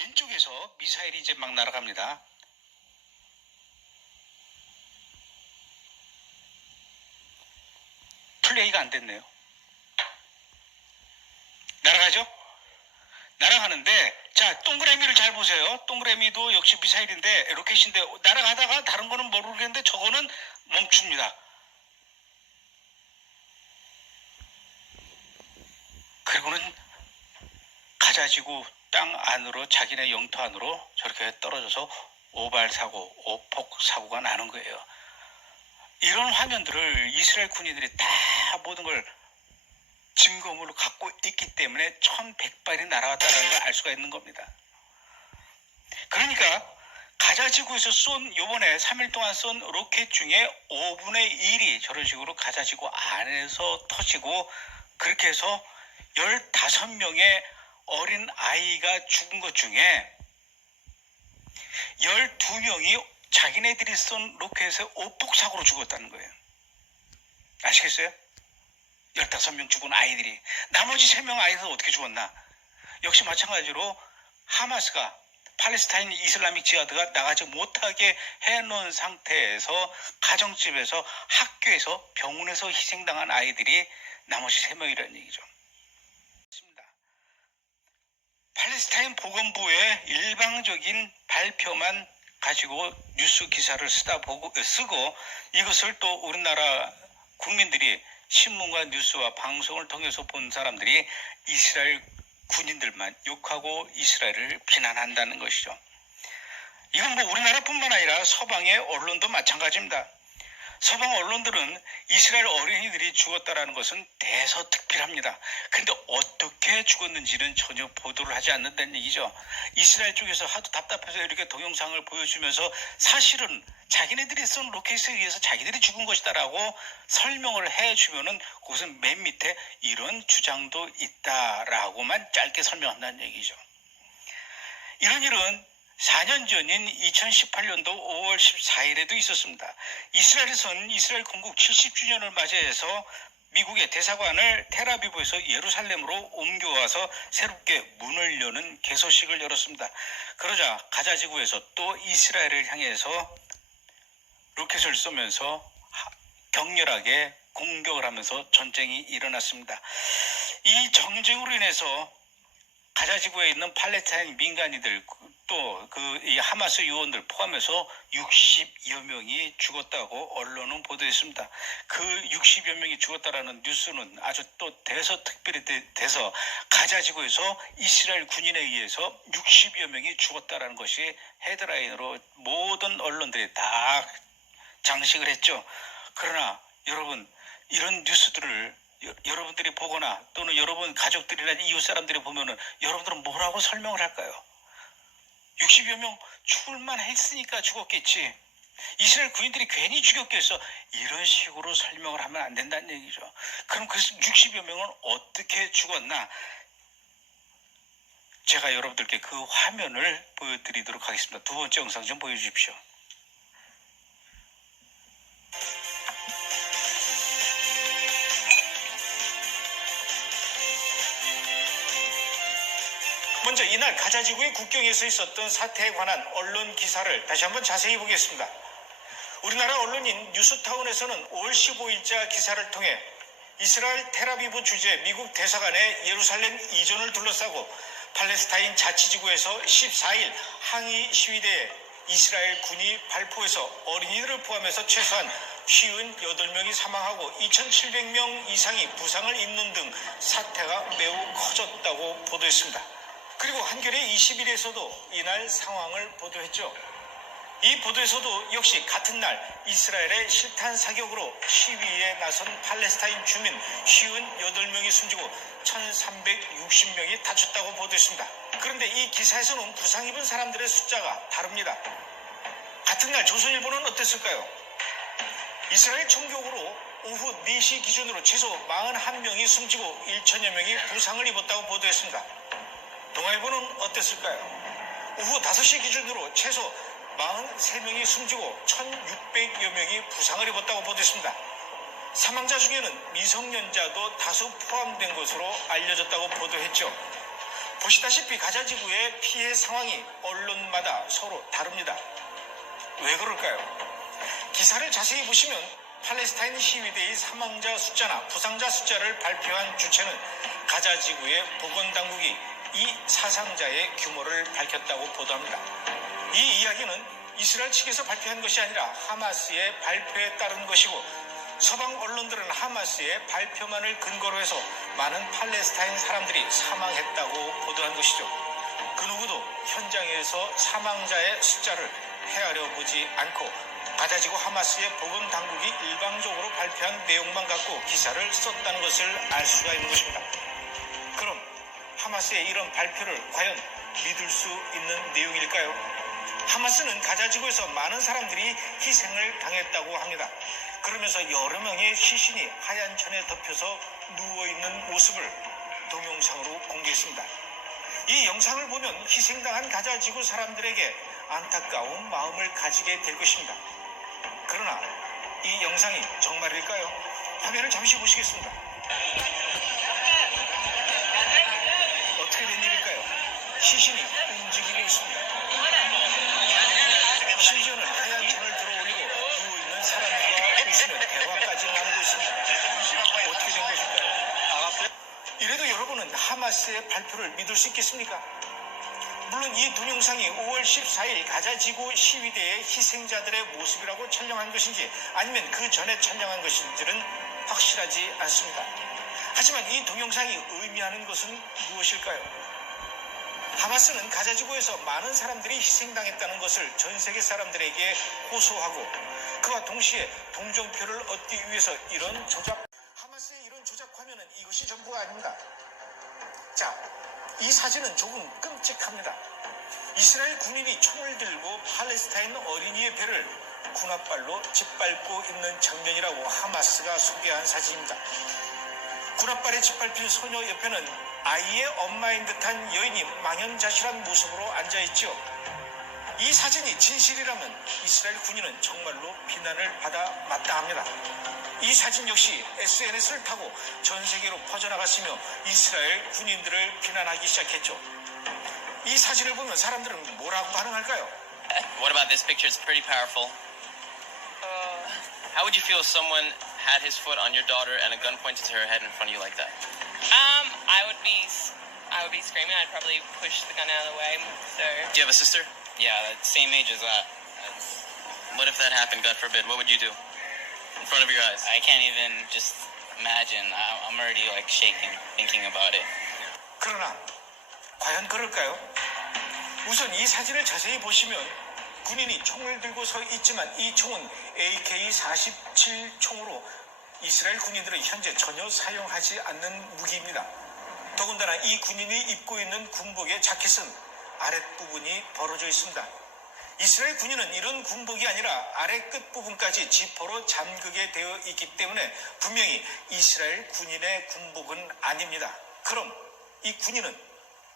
베를린 쪽에서 미사일이 이제 막 날아갑니다. 플레이가 안 됐네요. 날아가죠? 날아가는데, 자, 동그라미를 잘 보세요. 동그라미도 역시 미사일인데, 로켓인데, 날아가다가 다른 거는 모르겠는데, 저거는 멈춥니다. 그리고는 가자지구 땅 안으로, 자기네 영토 안으로 저렇게 떨어져서 오발사고, 오폭사고가 나는 거예요. 이런 화면들을 이스라엘 군인들이 다 모든 걸 증거물로 갖고 있기 때문에 1100발이 날아왔다는 걸 알 수가 있는 겁니다. 그러니까 가자지구에서 요번에 3일 동안 쏜 로켓 중에 5분의 1이 저런 식으로 가자지구 안에서 터지고, 그렇게 해서 15명의 어린 아이가 죽은 것 중에 12명이 자기네들이 쏜 로켓의 오폭사고로 죽었다는 거예요. 아시겠어요? 15명 죽은 아이들이. 나머지 3명 아이들은 어떻게 죽었나? 역시 마찬가지로 하마스가, 팔레스타인 이슬라믹 지하드가 나가지 못하게 해놓은 상태에서 가정집에서, 학교에서, 병원에서 희생당한 아이들이 나머지 3명이라는 얘기죠. 팔레스타인 보건부의 일방적인 발표만 가지고 뉴스 기사를 쓰고 이것을 또 우리나라 국민들이 신문과 뉴스와 방송을 통해서 본 사람들이 이스라엘 군인들만 욕하고 이스라엘을 비난한다는 것이죠. 이건 뭐 우리나라뿐만 아니라 서방의 언론도 마찬가지입니다. 서방 언론들은 이스라엘 어린이들이 죽었다라는 것은 대서특필합니다. 그런데 어떻게 죽었는지는 전혀 보도를 하지 않는다는 얘기죠. 이스라엘 쪽에서 하도 답답해서 이렇게 동영상을 보여주면서 사실은 자기네들이 쏜 로켓에 의해서 자기들이 죽은 것이다라고 설명을 해주면은 그것은 맨 밑에 이런 주장도 있다라고만 짧게 설명한다는 얘기죠. 이런 일은 4년 전인 2018년도 5월 14일에도 있었습니다. 이스라엘에서는 이스라엘 건국 70주년을 맞이해서 미국의 대사관을 텔아비브에서 예루살렘으로 옮겨와서 새롭게 문을 여는 개소식을 열었습니다. 그러자 가자지구에서 또 이스라엘을 향해서 로켓을 쏘면서 격렬하게 공격을 하면서 전쟁이 일어났습니다. 이 전쟁으로 인해서 가자지구에 있는 팔레스타인 민간인들, 또 이 하마스 요원들 포함해서 60여 명이 죽었다고 언론은 보도했습니다. 그 60여 명이 죽었다라는 뉴스는 아주 또 대서특별히 돼서 가자지구에서 이스라엘 군인에 의해서 60여 명이 죽었다라는 것이 헤드라인으로 모든 언론들이 다 장식을 했죠. 그러나 여러분, 이런 뉴스들을 여러분들이 보거나 또는 여러분 가족들이나 이웃 사람들이 보면은 여러분들은 뭐라고 설명을 할까요? 60여 명 죽을만 했으니까 죽었겠지. 이스라엘 군인들이 괜히 죽였겠어. 이런 식으로 설명을 하면 안 된다는 얘기죠. 그럼 그 60여 명은 어떻게 죽었나? 제가 여러분들께 그 화면을 보여드리도록 하겠습니다. 두 번째 영상 좀 보여주십시오. 먼저 이날 가자지구의 국경에서 있었던 사태에 관한 언론 기사를 다시 한번 자세히 보겠습니다. 우리나라 언론인 뉴스타운에서는 5월 15일자 기사를 통해 이스라엘 텔아비브 주재 미국 대사관의 예루살렘 이전을 둘러싸고 팔레스타인 자치지구에서 14일 항의 시위대에 이스라엘 군이 발포해서 어린이들을 포함해서 최소한 58명이 사망하고 2,700명 이상이 부상을 입는 등 사태가 매우 커졌다고 보도했습니다. 그리고 한겨레 21에서도 이날 상황을 보도했죠. 이 보도에서도 역시 같은 날 이스라엘의 실탄 사격으로 시위에 나선 팔레스타인 주민 58명이 숨지고 1,360명이 다쳤다고 보도했습니다. 그런데 이 기사에서는 부상 입은 사람들의 숫자가 다릅니다. 같은 날 조선일보는 어땠을까요? 이스라엘 총격으로 오후 4시 기준으로 최소 41명이 숨지고 1천여 명이 부상을 입었다고 보도했습니다. 동아일보는 어땠을까요? 오후 5시 기준으로 최소 43명이 숨지고 1,600여 명이 부상을 입었다고 보도했습니다. 사망자 중에는 미성년자도 다수 포함된 것으로 알려졌다고 보도했죠. 보시다시피 가자 지구의 피해 상황이 언론마다 서로 다릅니다. 왜 그럴까요? 기사를 자세히 보시면 팔레스타인 시위대의 사망자 숫자나 부상자 숫자를 발표한 주체는 가자 지구의 보건당국이 이 사상자의 규모를 밝혔다고 보도합니다. 이 이야기는 이스라엘 측에서 발표한 것이 아니라 하마스의 발표에 따른 것이고, 서방 언론들은 하마스의 발표만을 근거로 해서 많은 팔레스타인 사람들이 사망했다고 보도한 것이죠. 그 누구도 현장에서 사망자의 숫자를 헤아려 보지 않고 가자지구 하마스의 보건당국이 일방적으로 발표한 내용만 갖고 기사를 썼다는 것을 알 수가 있는 것입니다. 그럼 하마스의 이런 발표를 과연 믿을 수 있는 내용일까요? 하마스는 가자지구에서 많은 사람들이 희생을 당했다고 합니다. 그러면서 여러 명의 시신이 하얀 천에 덮여서 누워있는 모습을 동영상으로 공개했습니다. 이 영상을 보면 희생당한 가자지구 사람들에게 안타까운 마음을 가지게 될 것입니다. 그러나 이 영상이 정말일까요? 화면을 잠시 보시겠습니다. 어떻게 된 일일까요? 시신이 움직이고 있습니다. 심지어는 하얀 천을 들어올리고 누워있는 사람과 웃으며 대화까지 나누고 있습니다. 어떻게 된 것일까요? 이래도 여러분은 하마스의 발표를 믿을 수 있겠습니까? 물론 이 동영상이 5월 14일 가자지구 시위대의 희생자들의 모습이라고 촬영한 것인지 아니면 그 전에 촬영한 것인지는 확실하지 않습니다. 하지만 이 동영상이 의미하는 것은 무엇일까요? 하마스는 가자지구에서 많은 사람들이 희생당했다는 것을 전 세계 사람들에게 호소하고, 그와 동시에 동정표를 얻기 위해서 하마스의 이런 조작 화면은 이것이 전부가 아닙니다. 자, 이 사진은 조금 끔찍합니다. 이스라엘 군인이 총을 들고 팔레스타인 어린이의 배를 군홧발로 짓밟고 있는 장면이라고 하마스가 소개한 사진입니다. 군홧발에 짓밟힌 소녀 옆에는 아이의 엄마인 듯한 여인이 망연자실한 모습으로 앉아있지요. 이 사진이 진실이라면 이스라엘 군인은 정말로 비난을 받아 마땅합니다. 이 사진 역시 SNS를 타고 전 세계로 퍼져나갔으며 이스라엘 군인들을 비난하기 시작했죠. 이 사진을 보면 사람들은 뭐라고 반응할까요? What about this picture? It's pretty powerful. How would you feel if someone had his foot on your daughter and a gun pointed to her head in front of you like that? I would be screaming. I'd probably push the gun out of the way. So. Do you have a sister? Yeah, same age as that. What if that happened, God forbid? What would you do? In front of your eyes? I can't even just imagine. I'm already like shaking thinking about it. 그러나 과연 그럴까요? 우선 이 사진을 자세히 보시면 군인이 총을 들고 서 있지만 이 총은 AK-47 총으로 이스라엘 군인들은 현재 전혀 사용하지 않는 무기입니다. 더군다나 이 군인이 입고 있는 군복의 자켓은 아랫부분이 벌어져 있습니다. 이스라엘 군인은 이런 군복이 아니라 아래 끝부분까지 지퍼로 잠그게 되어 있기 때문에 분명히 이스라엘 군인의 군복은 아닙니다. 그럼 이 군인은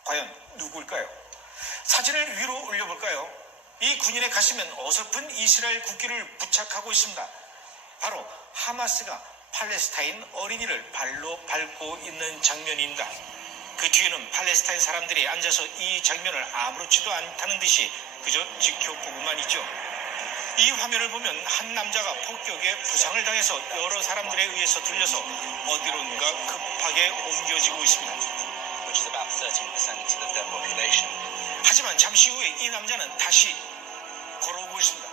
과연 누구일까요? 사진을 위로 올려볼까요? 이 군인의 가슴엔 어설픈 이스라엘 국기를 부착하고 있습니다. 바로 하마스가 팔레스타인 어린이를 발로 밟고 있는 장면입니다. 그 뒤에는 팔레스타인 사람들이 앉아서 이 장면을 아무렇지도 않다는 듯이 그저 지켜보고만 있죠. 이 화면을 보면 한 남자가 폭격에 부상을 당해서 여러 사람들에 의해서 들려서 어디론가 급하게 옮겨지고 있습니다. 하지만 잠시 후에 이 남자는 다시 걸어오고 있습니다.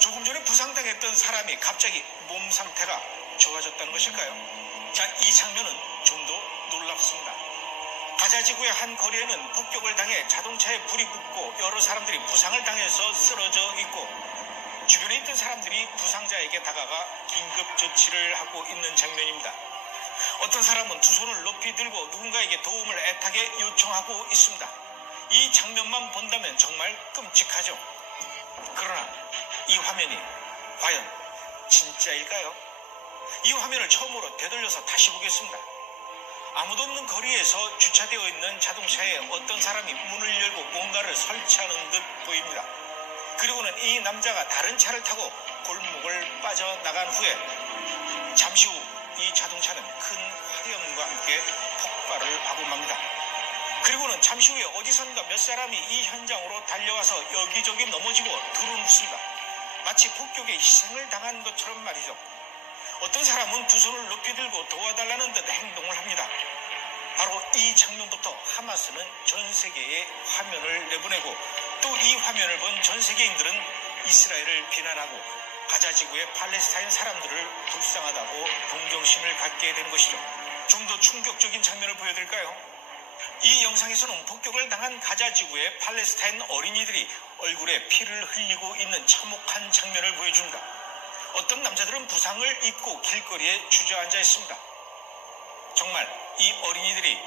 조금 전에 부상당했던 사람이 갑자기 몸 상태가 좋아졌다는 것일까요? 자, 이 장면은 좀 더 놀랍습니다. 가자지구의 한 거리에는 폭격을 당해 자동차에 불이 붙고 여러 사람들이 부상을 당해서 쓰러져 있고, 주변에 있던 사람들이 부상자에게 다가가 긴급 조치를 하고 있는 장면입니다. 어떤 사람은 두 손을 높이 들고 누군가에게 도움을 애타게 요청하고 있습니다. 이 장면만 본다면 정말 끔찍하죠. 그러나 이 화면이 과연 진짜일까요? 이 화면을 처음으로 되돌려서 다시 보겠습니다. 아무도 없는 거리에서 주차되어 있는 자동차에 어떤 사람이 문을 열고 뭔가를 설치하는 듯 보입니다. 그리고는 이 남자가 다른 차를 타고 골목을 빠져나간 후에 잠시 후 이 자동차는 큰 화염과 함께 폭발을 하고 맙니다. 그리고는 잠시 후에 어디선가 몇 사람이 이 현장으로 달려와서 여기저기 넘어지고 드러눕습니다. 마치 폭격에 희생을 당한 것처럼 말이죠. 어떤 사람은 두 손을 높이 들고 도와달라는 듯 행동을 합니다. 바로 이 장면부터 하마스는 전 세계에 화면을 내보내고 또 이 화면을 본 전 세계인들은 이스라엘을 비난하고 가자 지구의 팔레스타인 사람들을 불쌍하다고 동정심을 갖게 되는 것이죠. 좀 더 충격적인 장면을 보여드릴까요? 이 영상에서는 폭격을 당한 가자 지구의 팔레스타인 어린이들이 얼굴에 피를 흘리고 있는 참혹한 장면을 보여줍니다. 어떤 남자들은 부상을 입고 길거리에 주저앉아 있습니다. 정말 이 어린이들이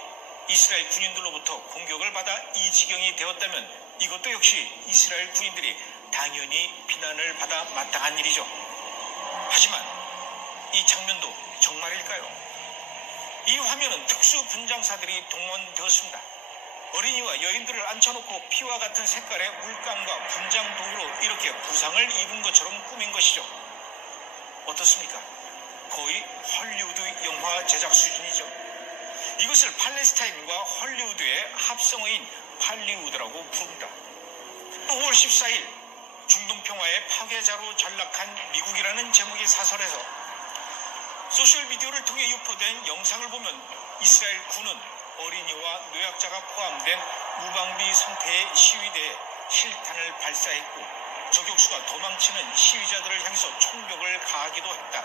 이스라엘 군인들로부터 공격을 받아 이 지경이 되었다면 이것도 역시 이스라엘 군인들이 당연히 비난을 받아 마땅한 일이죠. 하지만 이 장면도 정말일까요? 이 화면은 특수 분장사들이 동원되었습니다. 어린이와 여인들을 앉혀놓고 피와 같은 색깔의 물감과 분장 도구로 이렇게 부상을 입은 것처럼 꾸민 것이죠. 어떻습니까? 거의 헐리우드 영화 제작 수준이죠. 이것을 팔레스타인과 헐리우드의 합성어인 팔리우드라고 부릅니다. 5월 14일 중동평화의 파괴자로 전락한 미국이라는 제목의 사설에서 소셜미디어를 통해 유포된 영상을 보면 이스라엘 군은 어린이와 노약자가 포함된 무방비 상태의 시위대에 실탄을 발사했고 저격수가 도망치는 시위자들을 향해서 총격을 가하기도 했다.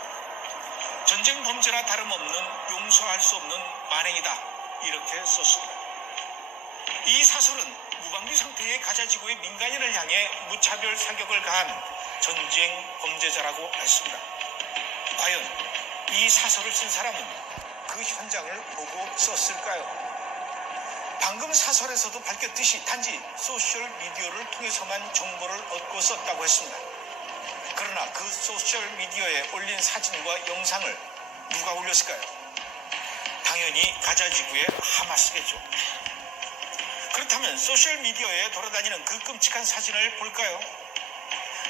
전쟁 범죄나 다름없는 용서할 수 없는 만행이다. 이렇게 썼습니다. 이 사설은 무방비 상태의 가자 지구의 민간인을 향해 무차별 사격을 가한 전쟁 범죄자라고 했습니다. 과연 이 사설을 쓴 사람은 그 현장을 보고 썼을까요? 방금 사설에서도 밝혔듯이 단지 소셜미디어를 통해서만 정보를 얻고 썼다고 했습니다. 그러나 그 소셜미디어에 올린 사진과 영상을 누가 올렸을까요? 당연히 가자 지구의 하마스겠죠. 그렇다면 소셜미디어에 돌아다니는 그 끔찍한 사진을 볼까요?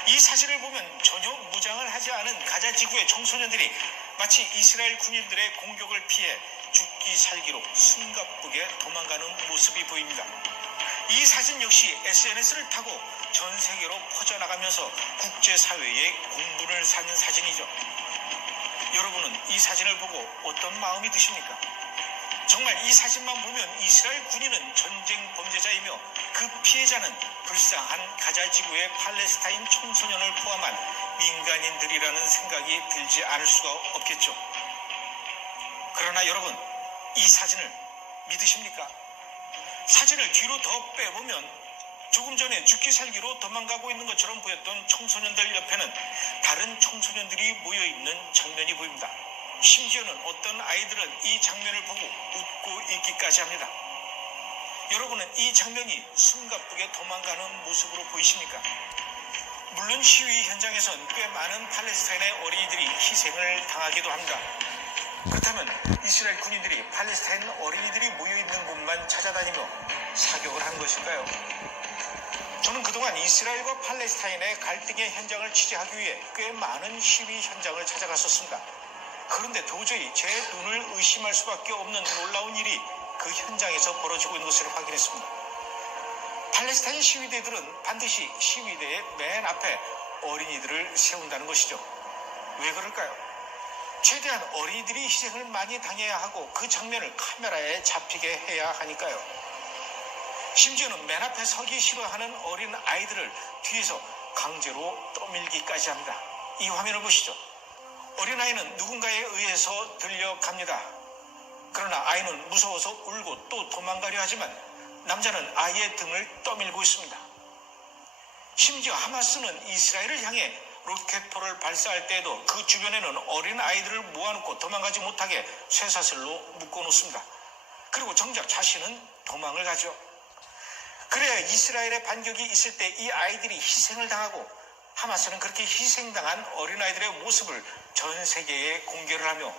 이 사진을 보면 전혀 무장을 하지 않은 가자 지구의 청소년들이 마치 이스라엘 군인들의 공격을 피해 죽기 살기로 숨가쁘게 도망가는 모습이 보입니다. 이 사진 역시 SNS를 타고 전 세계로 퍼져나가면서 국제사회에 공분을 사는 사진이죠. 여러분은 이 사진을 보고 어떤 마음이 드십니까? 정말 이 사진만 보면 이스라엘 군인은 전쟁 범죄자이며 그 피해자는 불쌍한 가자 지구의 팔레스타인 청소년을 포함한 민간인들이라는 생각이 들지 않을 수가 없겠죠. 그러나 여러분, 이 사진을 믿으십니까? 사진을 뒤로 더 빼보면 조금 전에 죽기 살기로 도망가고 있는 것처럼 보였던 청소년들 옆에는 다른 청소년들이 모여있는 장면이 보입니다. 심지어는 어떤 아이들은 이 장면을 보고 웃고 있기까지 합니다. 여러분은 이 장면이 숨가쁘게 도망가는 모습으로 보이십니까? 물론 시위 현장에선 꽤 많은 팔레스타인의 어린이들이 희생을 당하기도 합니다. 그렇다면 이스라엘 군인들이 팔레스타인 어린이들이 모여있는 곳만 찾아다니며 사격을 한 것일까요? 저는 그동안 이스라엘과 팔레스타인의 갈등의 현장을 취재하기 위해 꽤 많은 시위 현장을 찾아갔었습니다. 그런데 도저히 제 눈을 의심할 수밖에 없는 놀라운 일이 그 현장에서 벌어지고 있는 것을 확인했습니다. 팔레스타인 시위대들은 반드시 시위대의 맨 앞에 어린이들을 세운다는 것이죠. 왜 그럴까요? 최대한 어린이들이 희생을 많이 당해야 하고 그 장면을 카메라에 잡히게 해야 하니까요. 심지어는 맨 앞에 서기 싫어하는 어린 아이들을 뒤에서 강제로 떠밀기까지 합니다. 이 화면을 보시죠. 어린아이는 누군가에 의해서 들려갑니다. 그러나 아이는 무서워서 울고 또 도망가려 하지만 남자는 아이의 등을 떠밀고 있습니다. 심지어 하마스는 이스라엘을 향해 로켓포를 발사할 때에도 그 주변에는 어린 아이들을 모아놓고 도망가지 못하게 쇠사슬로 묶어놓습니다. 그리고 정작 자신은 도망을 가죠. 그래야 이스라엘의 반격이 있을 때 이 아이들이 희생을 당하고 하마스는 그렇게 희생당한 어린아이들의 모습을 전 세계에 공개를 하며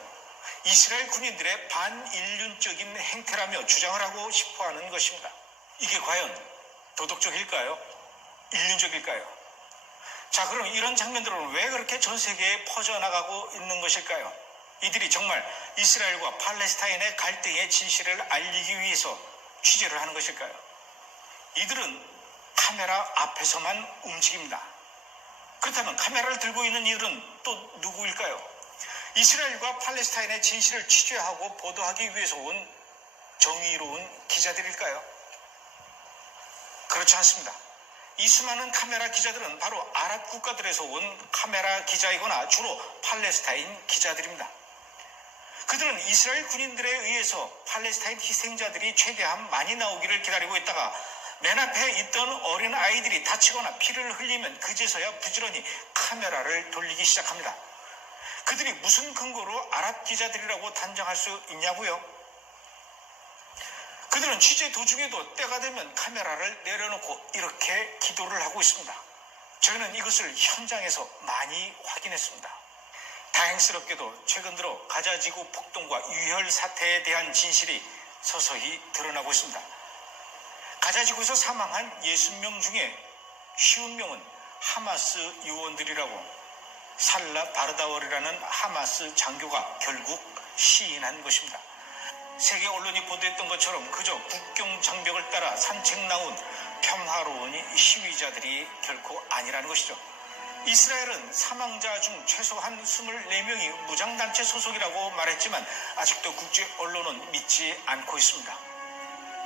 이스라엘 군인들의 반인륜적인 행태라며 주장을 하고 싶어하는 것입니다. 이게 과연 도덕적일까요? 인륜적일까요? 자, 그럼 이런 장면들은 왜 그렇게 전 세계에 퍼져나가고 있는 것일까요? 이들이 정말 이스라엘과 팔레스타인의 갈등의 진실을 알리기 위해서 취재를 하는 것일까요? 이들은 카메라 앞에서만 움직입니다. 그렇다면 카메라를 들고 있는 이들은 또 누구일까요? 이스라엘과 팔레스타인의 진실을 취재하고 보도하기 위해서 온 정의로운 기자들일까요? 그렇지 않습니다. 이 수많은 카메라 기자들은 바로 아랍 국가들에서 온 카메라 기자이거나 주로 팔레스타인 기자들입니다. 그들은 이스라엘 군인들에 의해서 팔레스타인 희생자들이 최대한 많이 나오기를 기다리고 있다가 맨 앞에 있던 어린 아이들이 다치거나 피를 흘리면 그제서야 부지런히 카메라를 돌리기 시작합니다. 그들이 무슨 근거로 아랍 기자들이라고 단정할 수 있냐고요? 그들은 취재 도중에도 때가 되면 카메라를 내려놓고 이렇게 기도를 하고 있습니다. 저희는 이것을 현장에서 많이 확인했습니다. 다행스럽게도 최근 들어 가자지구 폭동과 유혈 사태에 대한 진실이 서서히 드러나고 있습니다. 가자지구에서 사망한 60명 중에 50명은 하마스 요원들이라고 살라 바르다월이라는 하마스 장교가 결국 시인한 것입니다. 세계 언론이 보도했던 것처럼 그저 국경 장벽을 따라 산책 나온 평화로운 시위자들이 결코 아니라는 것이죠. 이스라엘은 사망자 중 최소한 24명이 무장단체 소속이라고 말했지만 아직도 국제 언론은 믿지 않고 있습니다.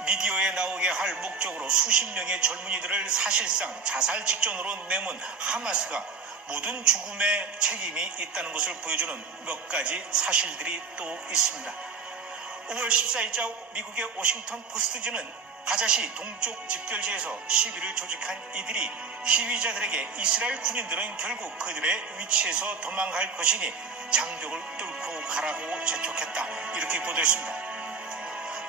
미디어에 나오게 할 목적으로 수십 명의 젊은이들을 사실상 자살 직전으로 내몬 하마스가 모든 죽음에 책임이 있다는 것을 보여주는 몇 가지 사실들이 또 있습니다. 5월 14일자 미국의 워싱턴 포스트지는 가자시 동쪽 집결지에서 시위를 조직한 이들이 시위자들에게 이스라엘 군인들은 결국 그들의 위치에서 도망갈 것이니 장벽을 뚫고 가라고 재촉했다. 이렇게 보도했습니다.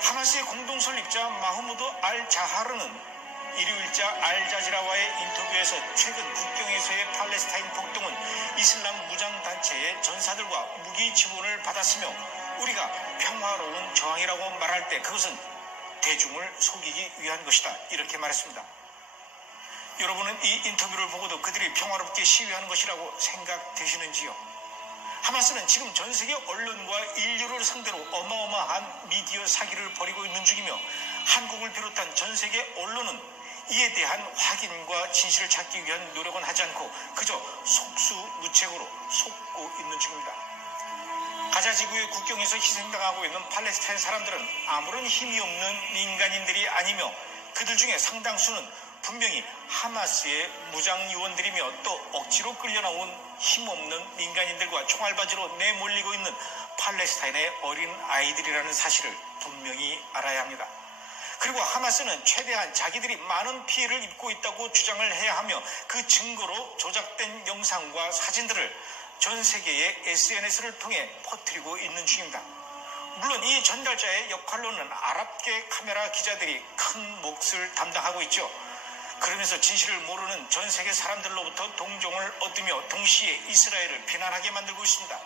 하마스의 공동 설립자 마흐무드 알 자하르는 일요일자 알자지라와의 인터뷰에서 최근 국경에서의 팔레스타인 폭동은 이슬람 무장단체의 전사들과 무기 지원을 받았으며 우리가 평화로운 저항이라고 말할 때 그것은 대중을 속이기 위한 것이다. 이렇게 말했습니다. 여러분은 이 인터뷰를 보고도 그들이 평화롭게 시위하는 것이라고 생각되시는지요? 하마스는 지금 전 세계 언론과 인류를 상대로 어마어마한 미디어 사기를 벌이고 있는 중이며 한국을 비롯한 전 세계 언론은 이에 대한 확인과 진실을 찾기 위한 노력은 하지 않고 그저 속수무책으로 속고 있는 중입니다. 가자 지구의 국경에서 희생당하고 있는 팔레스타인 사람들은 아무런 힘이 없는 민간인들이 아니며 그들 중에 상당수는 분명히 하마스의 무장 요원들이며 또 억지로 끌려나온 힘없는 민간인들과 총알바지로 내몰리고 있는 팔레스타인의 어린 아이들이라는 사실을 분명히 알아야 합니다. 그리고 하마스는 최대한 자기들이 많은 피해를 입고 있다고 주장을 해야 하며 그 증거로 조작된 영상과 사진들을 전 세계의 SNS를 통해 퍼뜨리고 있는 중입니다. 물론 이 전달자의 역할로는 아랍계 카메라 기자들이 큰 몫을 담당하고 있죠. 그러면서 진실을 모르는 전 세계 사람들로부터 동정을 얻으며 동시에 이스라엘을 비난하게 만들고 있습니다.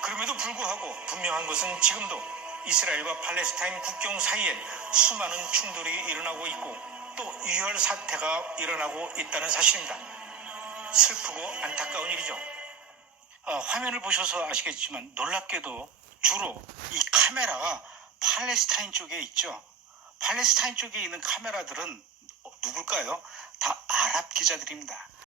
그럼에도 불구하고 분명한 것은 지금도 이스라엘과 팔레스타인 국경 사이엔 수많은 충돌이 일어나고 있고 또 유혈 사태가 일어나고 있다는 사실입니다. 슬프고 안타까운 일이죠. 화면을 보셔서 아시겠지만 놀랍게도 주로 이 카메라가 팔레스타인 쪽에 있죠. 팔레스타인 쪽에 있는 카메라들은 누굴까요? 다 아랍 기자들입니다.